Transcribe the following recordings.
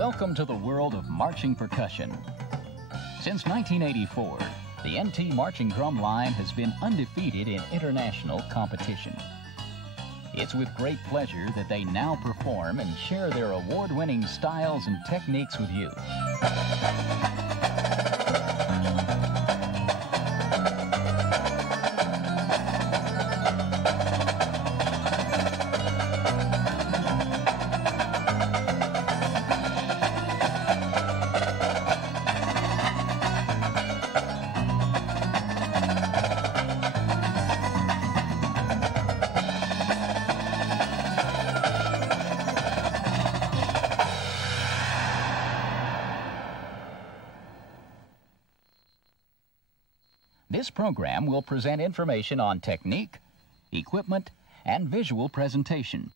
Welcome to the world of marching percussion. Since 1984, the NT Marching Drumline has been undefeated in international competition. It's with great pleasure that they now perform and share their award-winning styles and techniques with you. This program will present information on technique, equipment, and visual presentation.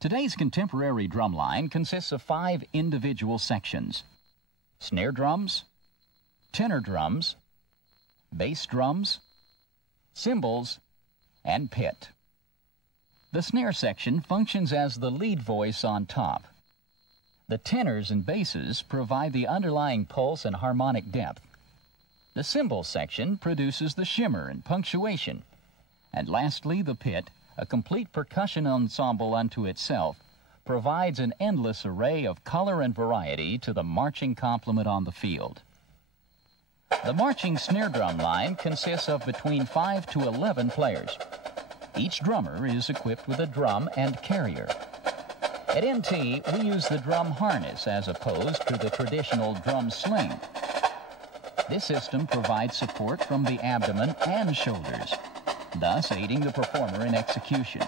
Today's contemporary drumline consists of 5 individual sections: snare drums, tenor drums, bass drums, cymbals, and pit. The snare section functions as the lead voice on top. The tenors and basses provide the underlying pulse and harmonic depth. The cymbal section produces the shimmer and punctuation. And lastly, the pit, a complete percussion ensemble unto itself, provides an endless array of color and variety to the marching complement on the field. The marching snare drum line consists of between 5 to 11 players. Each drummer is equipped with a drum and carrier. At NT, we use the drum harness as opposed to the traditional drum sling. This system provides support from the abdomen and shoulders, thus aiding the performer in execution.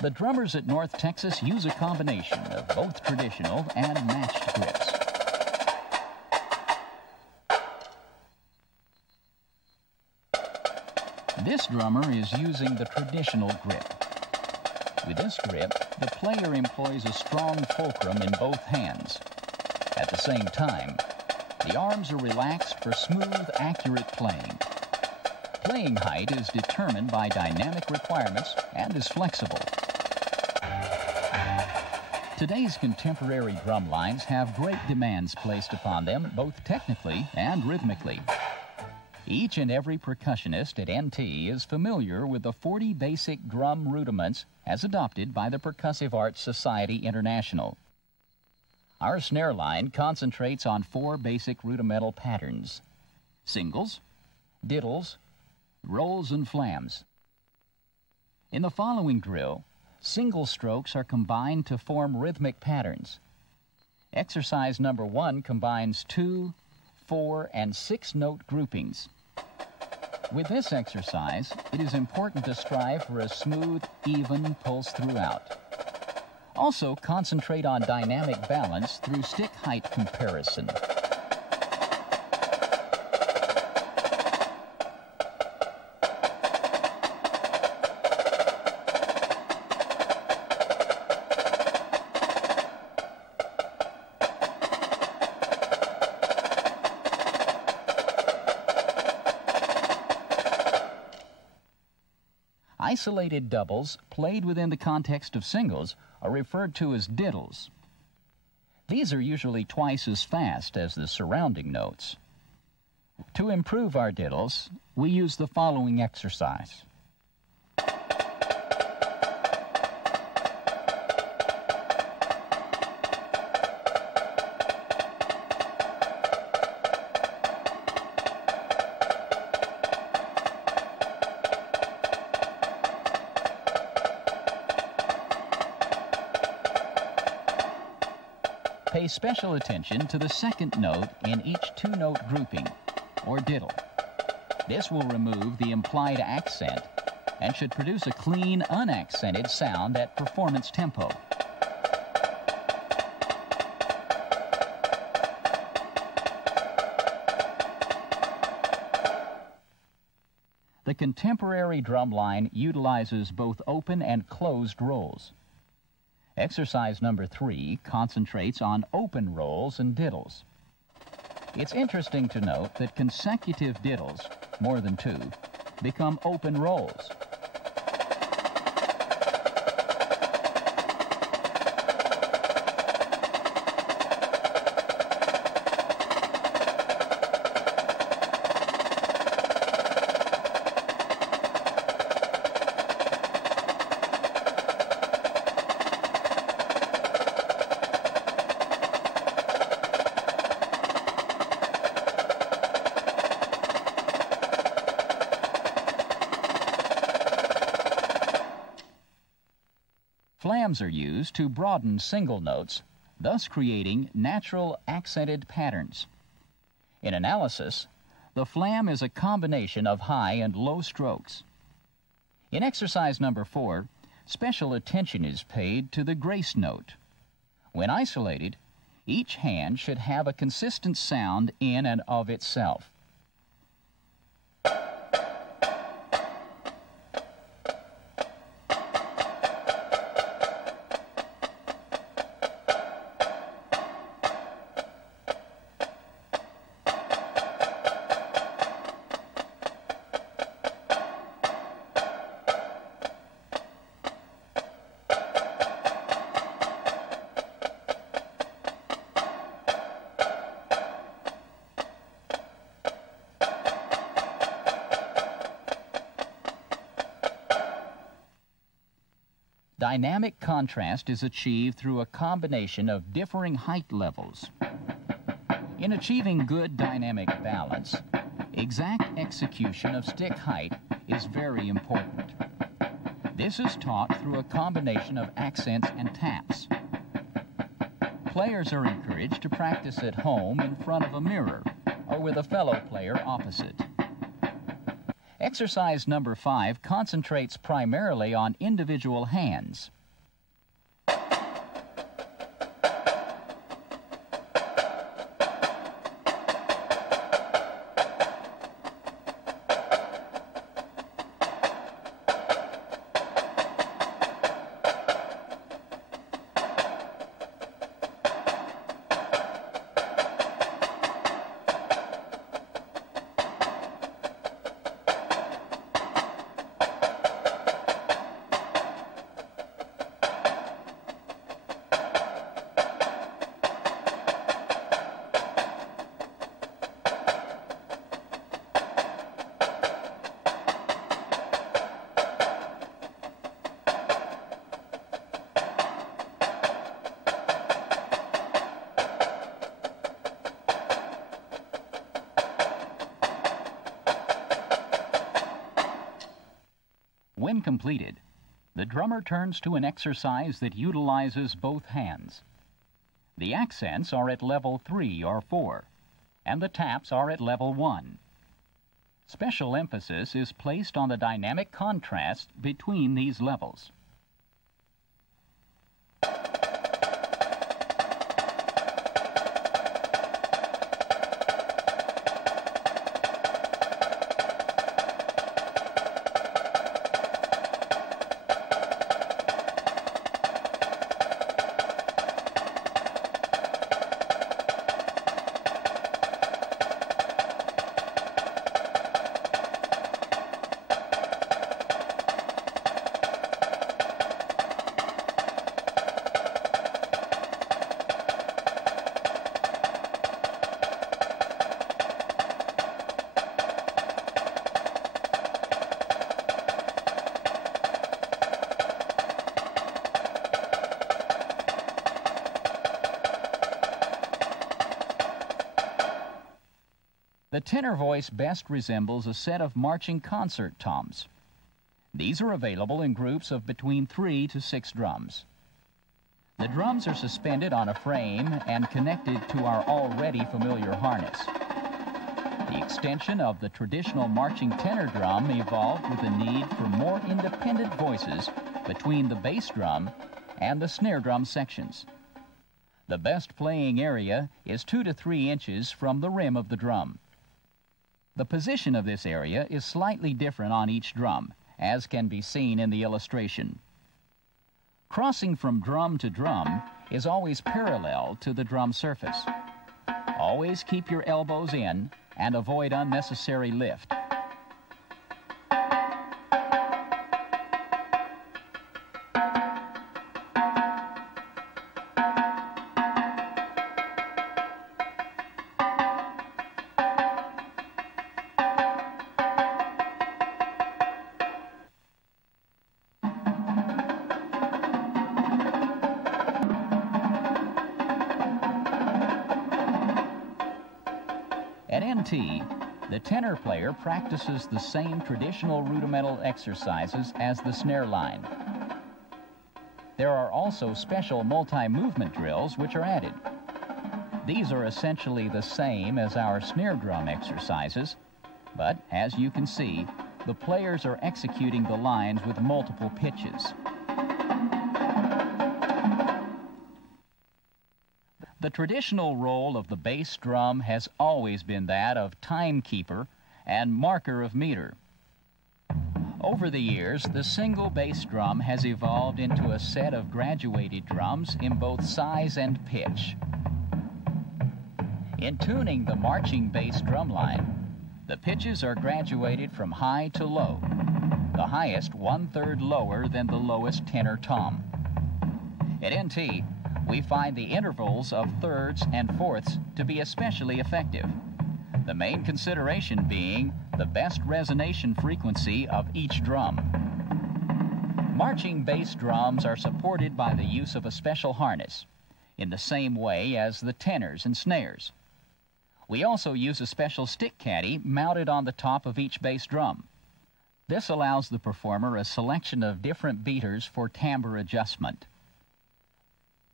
The drummers at North Texas use a combination of both traditional and matched grips. This drummer is using the traditional grip. With this grip, the player employs a strong fulcrum in both hands. At the same time, the arms are relaxed for smooth, accurate playing. Playing height is determined by dynamic requirements and is flexible. Today's contemporary drum lines have great demands placed upon them, both technically and rhythmically. Each and every percussionist at NT is familiar with the 40 basic drum rudiments as adopted by the Percussive Arts Society International. Our snare line concentrates on 4 basic rudimental patterns: singles, diddles, rolls, and flams. In the following drill, single strokes are combined to form rhythmic patterns. Exercise number 1 combines 2, 4, and 6-note groupings. With this exercise, it is important to strive for a smooth, even pulse throughout. Also, concentrate on dynamic balance through stick height comparison. Isolated doubles, played within the context of singles, are referred to as diddles. These are usually twice as fast as the surrounding notes. To improve our diddles, we use the following exercise. Pay special attention to the second note in each 2-note grouping, or diddle. This will remove the implied accent and should produce a clean, unaccented sound at performance tempo. The contemporary drumline utilizes both open and closed rolls. Exercise number 3 concentrates on open rolls and diddles. It's interesting to note that consecutive diddles, more than 2, become open rolls. Flams are used to broaden single notes, thus creating natural accented patterns. In analysis, the flam is a combination of high and low strokes. In exercise number 4, special attention is paid to the grace note. When isolated, each hand should have a consistent sound in and of itself. Dynamic contrast is achieved through a combination of differing height levels. In achieving good dynamic balance, exact execution of stick height is very important. This is taught through a combination of accents and taps. Players are encouraged to practice at home in front of a mirror or with a fellow player opposite. Exercise number 5 concentrates primarily on individual hands. When completed, the drummer turns to an exercise that utilizes both hands. The accents are at level 3 or 4, and the taps are at level 1. Special emphasis is placed on the dynamic contrast between these levels. The tenor voice best resembles a set of marching concert toms. These are available in groups of between 3 to 6 drums. The drums are suspended on a frame and connected to our already familiar harness. The extension of the traditional marching tenor drum evolved with the need for more independent voices between the bass drum and the snare drum sections. The best playing area is 2 to 3 inches from the rim of the drum. The position of this area is slightly different on each drum, as can be seen in the illustration. Crossing from drum to drum is always parallel to the drum surface. Always keep your elbows in and avoid unnecessary lift. At NT, the tenor player practices the same traditional rudimental exercises as the snare line. there are also special multi-movement drills which are added. These are essentially the same as our snare drum exercises, but as you can see, the players are executing the lines with multiple pitches. The traditional role of the bass drum has always been that of timekeeper and marker of meter. Over the years, the single bass drum has evolved into a set of graduated drums in both size and pitch. In tuning the marching bass drum line, the pitches are graduated from high to low, the highest 1/3 lower than the lowest tenor tom. At NT, we find the intervals of thirds and fourths to be especially effective, the main consideration being the best resonation frequency of each drum. Marching bass drums are supported by the use of a special harness, in the same way as the tenors and snares. We also use a special stick caddy mounted on the top of each bass drum. This allows the performer a selection of different beaters for timbre adjustment.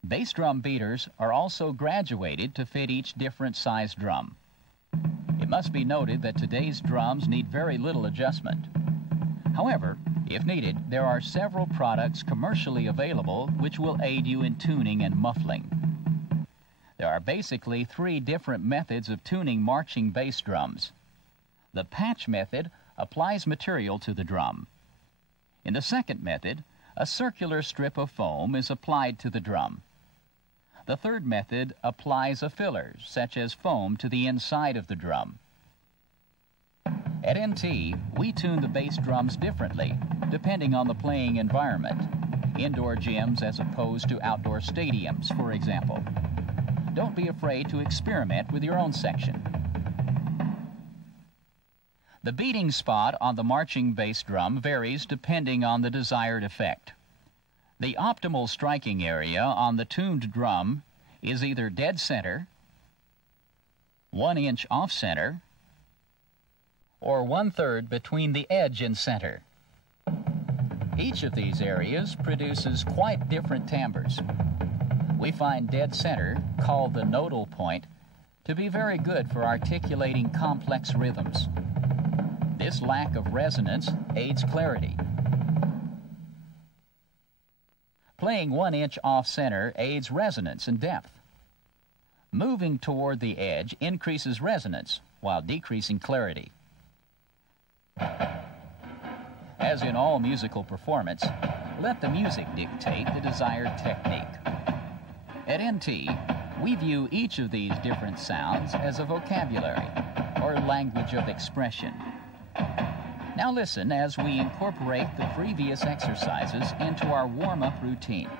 Bass drum beaters are also graduated to fit each different size drum. It must be noted that today's drums need very little adjustment. However, if needed, there are several products commercially available which will aid you in tuning and muffling. There are basically 3 different methods of tuning marching bass drums. The patch method applies material to the drum. In the second method, a circular strip of foam is applied to the drum. The third method applies a filler, such as foam, to the inside of the drum. At NT, we tune the bass drums differently, depending on the playing environment. Indoor gyms as opposed to outdoor stadiums, for example. Don't be afraid to experiment with your own section. The beating spot on the marching bass drum varies depending on the desired effect. The optimal striking area on the tuned drum is either dead center, 1 inch off center, or 1/3 between the edge and center. Each of these areas produces quite different timbres. We find dead center, called the nodal point, to be very good for articulating complex rhythms. This lack of resonance aids clarity. Playing 1 inch off center aids resonance and depth. Moving toward the edge increases resonance while decreasing clarity. As in all musical performance, let the music dictate the desired technique. At NT, we view each of these different sounds as a vocabulary, or language of expression. Now listen as we incorporate the previous exercises into our warm-up routine.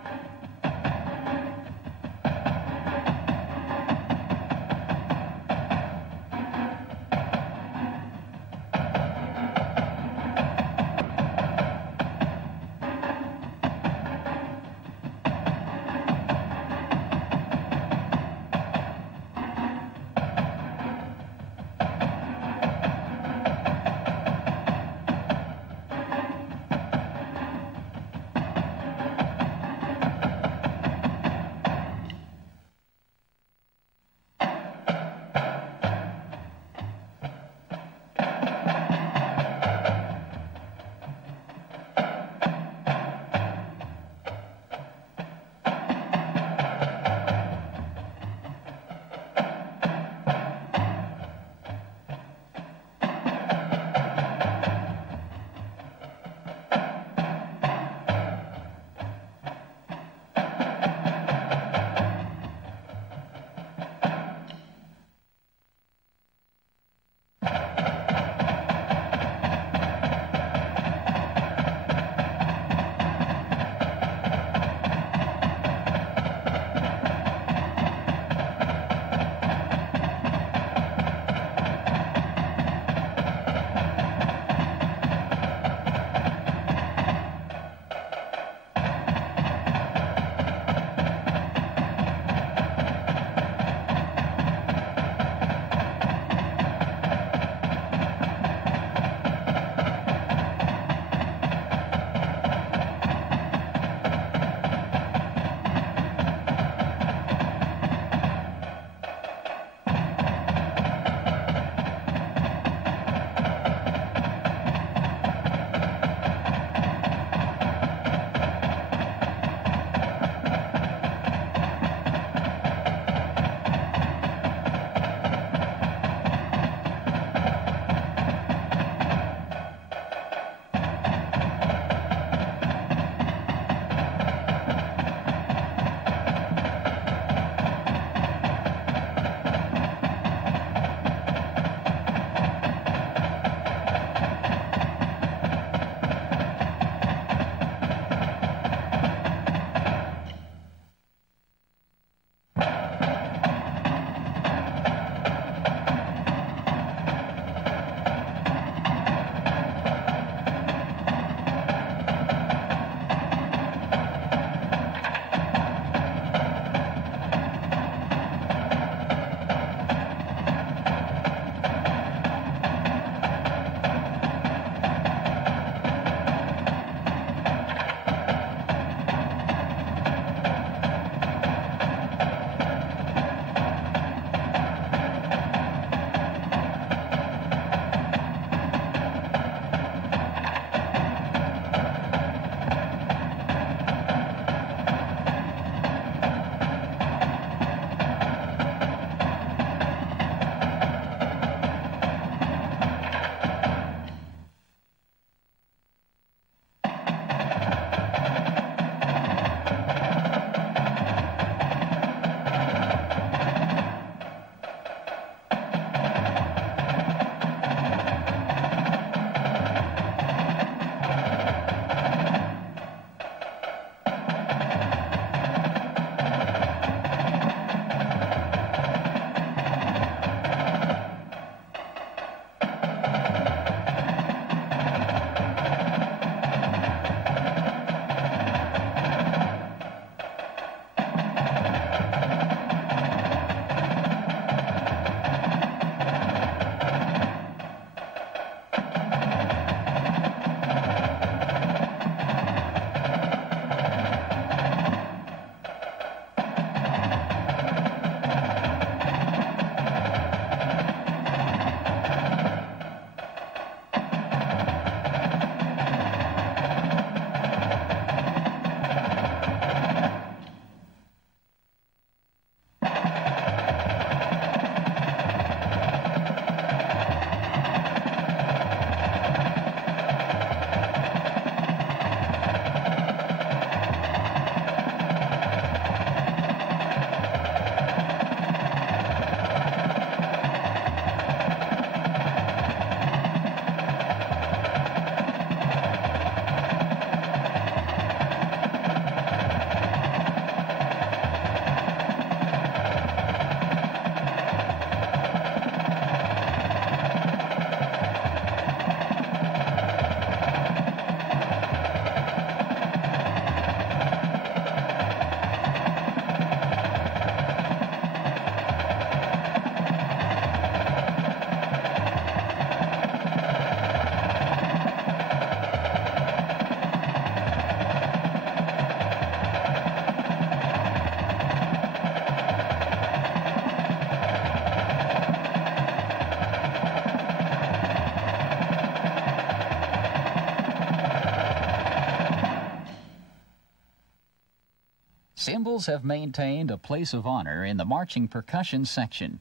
cymbals have maintained a place of honor in the marching percussion section.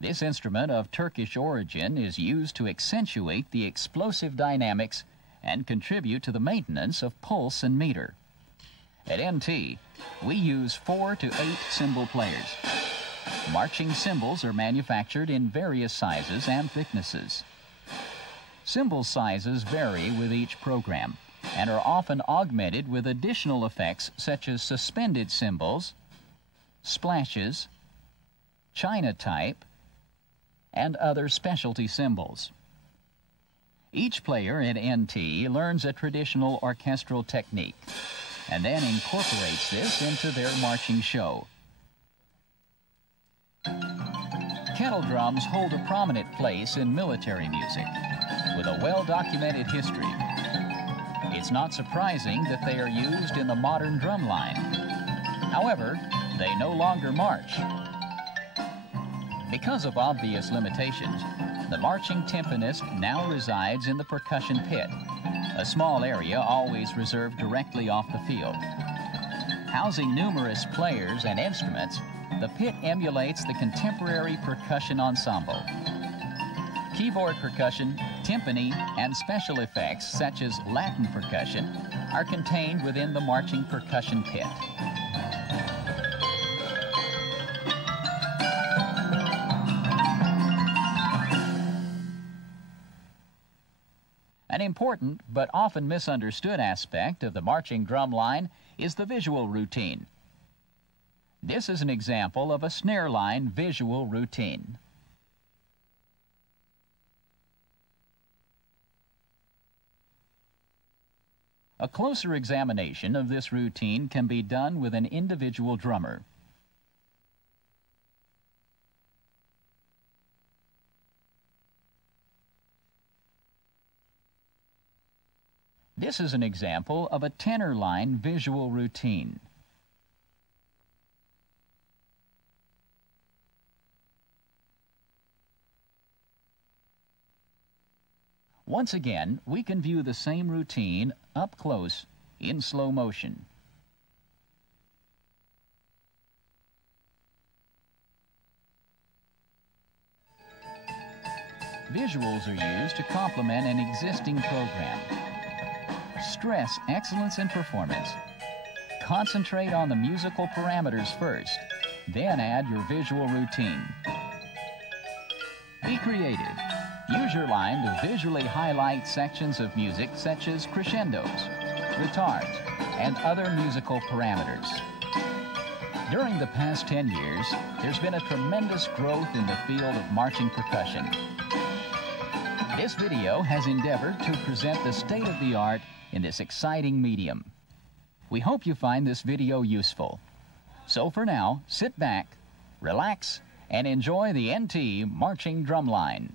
This instrument of Turkish origin is used to accentuate the explosive dynamics and contribute to the maintenance of pulse and meter. At NT, we use 4 to 8 cymbal players. Marching cymbals are manufactured in various sizes and thicknesses. Cymbal sizes vary with each program and are often augmented with additional effects such as suspended cymbals, splashes, China type, and other specialty cymbals. Each player at NT learns a traditional orchestral technique and then incorporates this into their marching show. Kettle drums hold a prominent place in military music with a well-documented history. It's not surprising that they are used in the modern drumline. However, they no longer march. Because of obvious limitations, the marching timpanist now resides in the percussion pit, a small area always reserved directly off the field. Housing numerous players and instruments, the pit emulates the contemporary percussion ensemble. Keyboard percussion, timpani, and special effects such as Latin percussion are contained within the marching percussion pit. An important but often misunderstood aspect of the marching drum line is the visual routine. This is an example of a snare line visual routine. A closer examination of this routine can be done with an individual drummer. This is an example of a tenor line visual routine. Once again, we can view the same routine up close in slow motion. Visuals are used to complement an existing program. Stress excellence in performance. Concentrate on the musical parameters first, then add your visual routine. Be creative. Use your line to visually highlight sections of music such as crescendos, retards, and other musical parameters. During the past 10 years, there's been a tremendous growth in the field of marching percussion. This video has endeavored to present the state of the art in this exciting medium. We hope you find this video useful. So for now, sit back, relax, and enjoy the NT Marching Drumline.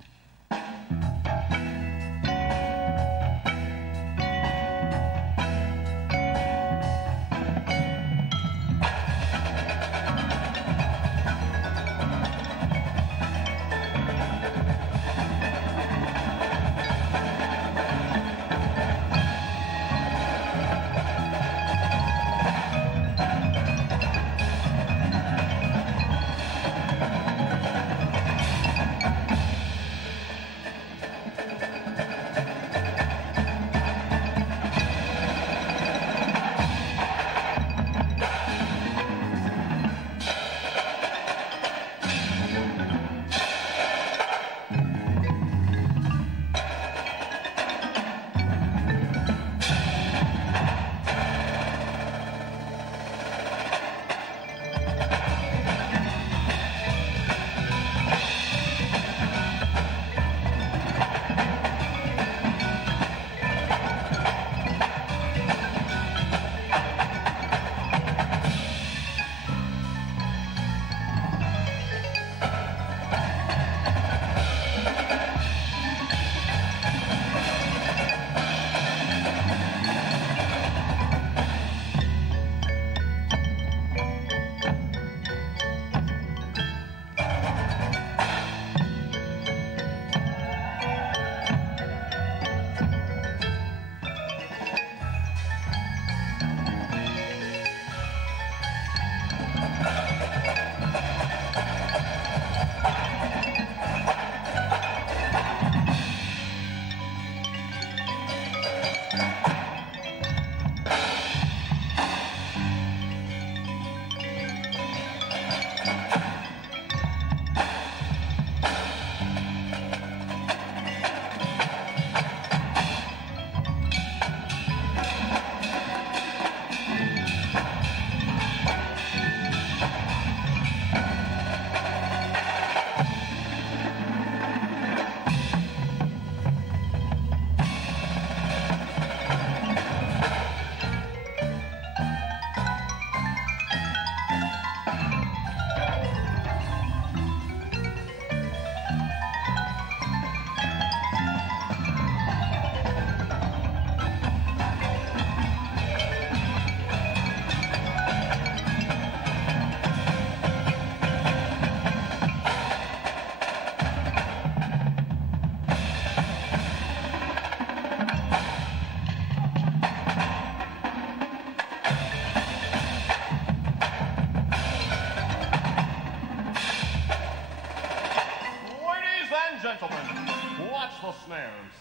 listeners.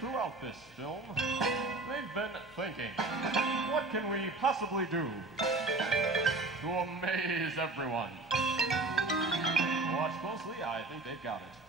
Throughout this film, they've been thinking, what can we possibly do to amaze everyone? Watch closely, I think they've got it.